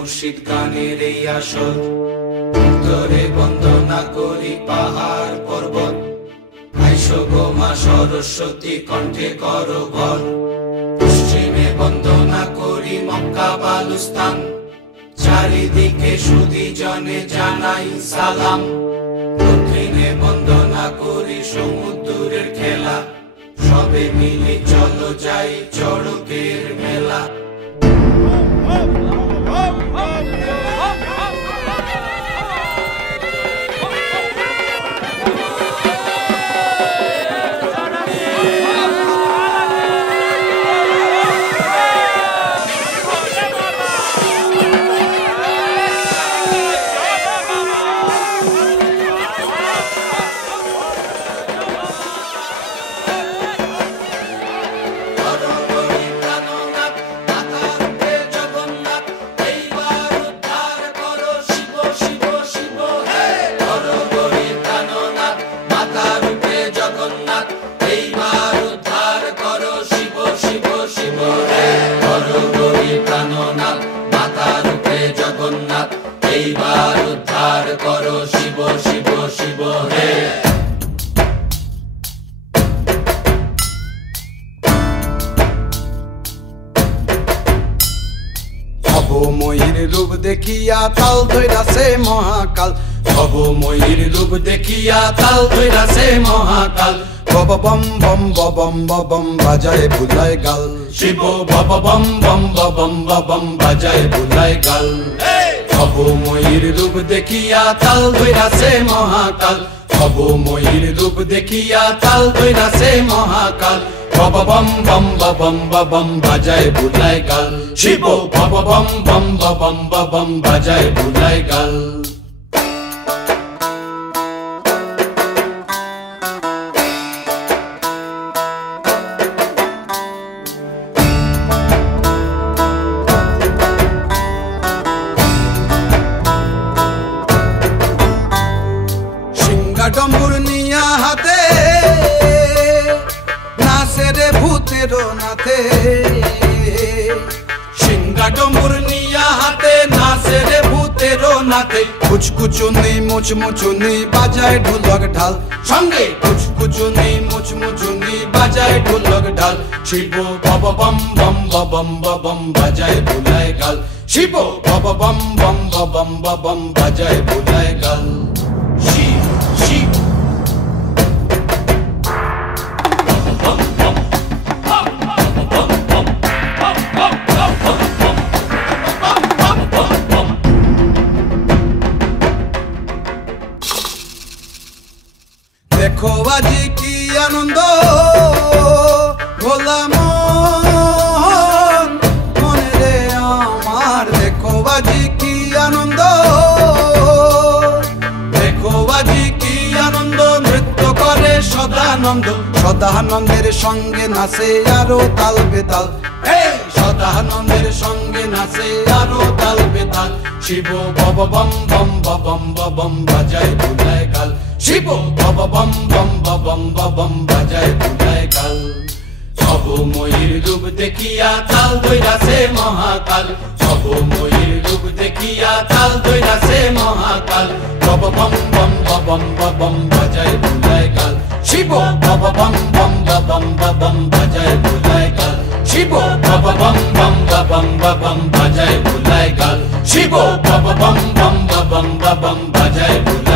মুর্শিদ গানের এই আসর। উত্তরে বন্দনা করি পাহাড় পর্বত, আইসো গো মা সরস্বতী কণ্ঠে করো ভর। পশ্চিমে বন্দনা করি মক্কা বালুস্তান, চারিদিকে সুধী জনে জানাই সালাম। দক্ষিণে বন্দনা করি সমুদ্রের খেলা, সবে মিলে চলো যাই চড়কের মেলা। এইবার উদ্ধার করো শিব শিব শিব হে। ভবময়ীর রূপ দেখিয়া তাল ধইরাছে মহাকাল, ভবময়ীর রূপ দেখিয়া তাল ধইরাছে মহাকাল। বব বম বম বম বম বাজায় বুলায় গাল, শিব বব বম বম বম বম বাজায় বুলায় গাল। ভবময়ীর রূপ দেখিয়া তাল ধইরাছে মহাকাল, ভবময়ীর রূপ দেখিয়া তাল ধইরাছে মহাকাল। বব বম বম বম বম বাজায় বুলায় গাল, শিব বব বম বম বম বাজায় বুলায় গাল। ডম্বুর নিয়া হাতে নাচে রে ভূতের নাথে, সিংহা ডম্বুর নিয়া হাতে নাচে রে ভূতের নাথে। কুচকুচুনি মুচমুচুনি বাজায় ঢোলক ঢাল, সঙ্গে কুচকুচুনি মুচমুচুনি বাজায় ঢোলক ঢাল। শিব বব বম বম বম বাজায় বুলায় গাল, শিব বব বম বম বম বাজায় বুলায় গাল। শিব শিব দেখো আজি কি আনন্দ ভোলা মনে রে আমার, দেখো আজি কি আনন্দ, দেখো আজি কি আনন্দ, নৃত্য করে সদানন্দ। সদানন্দের সঙ্গে নাচে আরো তাল বেতাল, সদানন্দের সঙ্গে নাচে আরো তাল বেতাল। শিব বব বম বম বাজায় বুলায় গাল, শিব বব বম বম বাজায় বুলায় গাল। ভবময়ীর রূপ দেখিয়া তাল ধইরাছে মহাকাল, ভবময়ীর রূপ দেখিয়া তাল ধইরাছে মহাকাল। বব বম বম বাজায় বুলায় গাল, শিব বব বম বম বাজায় বুলায় গাল, শিব বব বম বম বাজায় বুলায় গাল, শিব বব বম বম বাজায় বুলায়।